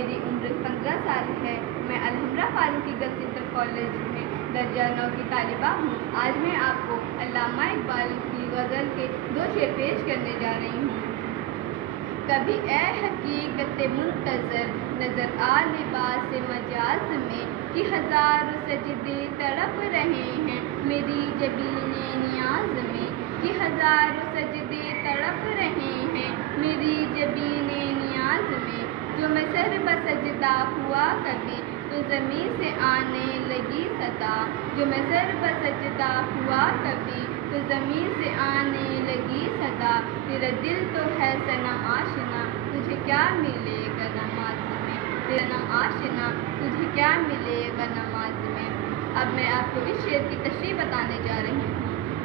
میری عمر 15 سال ہے۔ میں Alhamra Farooqui girls inter college میں درجہ 9 کی طالبہ ہوں۔ آج میں آپ کو علامہ اقبال کی غزل کے 2 شعر پیش کرنے جا رہی ہوں۔ کبھی اے حقیقت منتظر نظر آ لباس مجاز میں، کہ ہزاروں سجدے تڑپ رہے ہیں میری جبین نیاز میں، کہ ہزاروں سجدے تڑپ رہے ہیں میری جبین نیاز میں۔ جو میں سر بسجدہ ہوا کبھی تو زمین سے آنے لگی صدا، جو میں سر بسجدہ ہوا کبھی تو زمین سے آنے لگی صدا۔ تیرا دل تو ہے صنم آشنا، تجھے کیا ملے گا نماز میں، تیرا نام آشنا تجھے کیا ملے گا نماز میں۔ اب میں آپ کو اس شعر کی تشریح بتانے جا رہی ہوں۔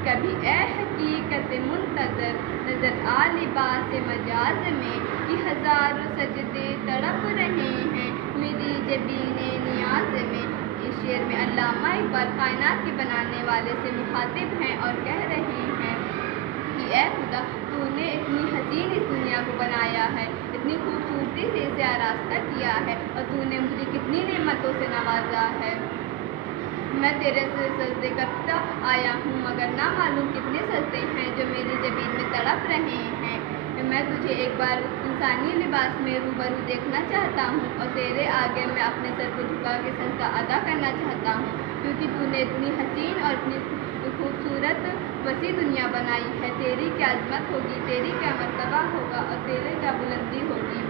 کبھی اے حقیقت منتظر نظر آ لباس مجاز میں، کہ ہزاروں سجدے تڑپ رہے ہیں میری جبین نیاز میں۔ اس شعر میں علامہ اقبال کائنات کے بنانے والے سے مخاطب ہیں اور کہہ رہے ہیں کہ اے خدا، تو نے اتنی حسین اس دنیا کو بنایا ہے، اتنی خوبصورتی سے اسے آراستہ کیا ہے، اور تو نے مجھے کتنی نعمتوں سے نوازا ہے۔ میں تیرے سے سجدے کرتا آیا ہوں، مگر نہ معلوم کتنے سجدے ہیں جو میری جبین میں تڑپ رہے ہیں۔ میں تجھے ایک بار انسانی لباس میں روبرو دیکھنا چاہتا ہوں، اور تیرے آگے میں اپنے سر کو جھکا کے سجدہ ادا کرنا چاہتا ہوں، کیونکہ تو نے اتنی حسین اور اتنی خوبصورت وسیع دنیا بنائی ہے۔ تیری کیا عظمت ہوگی، تیری کیا مرتبہ ہوگا، اور تیرے کیا بلندی ہوگی۔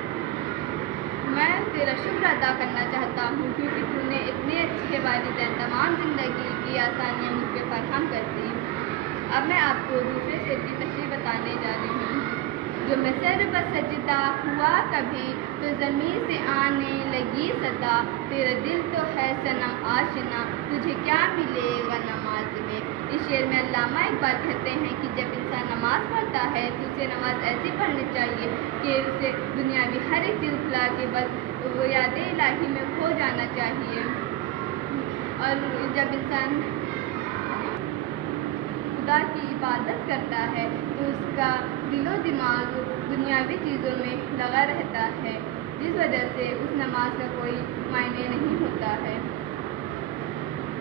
میں تیرا شکر ادا کرنا چاہتا ہوں، کیونکہ تو نے اتنے اچھے والدین تمام زندگی کی آسانیاں مجھ پہ فراہم کر دی۔ اب میں آپ کو دوسرے شعر کی تشریح بتانے جا رہی ہوں۔ جو میں سر بسجدہ ہوا کبھی تو زمین سے آنے لگی صدا، تیرا دل تو ہے صنم آشنا تجھے کیا ملے گا نماز میں۔ اس شعر میں علامہ اقبال کہتے ہیں کہ جب انسان نماز پڑھتا ہے تو اسے نماز ایسی پڑھنی چاہیے کہ اسے دنیاوی ہر ایک چیز بھلا کے بس وہ یاد الہی میں کھو جانا چاہیے۔ اور جب انسان خدا کی عبادت کرتا ہے تو اس کا دل و دماغ دنیاوی چیزوں میں لگا رہتا ہے، جس وجہ سے اس نماز کا کوئی معنی نہیں ہوتا ہے۔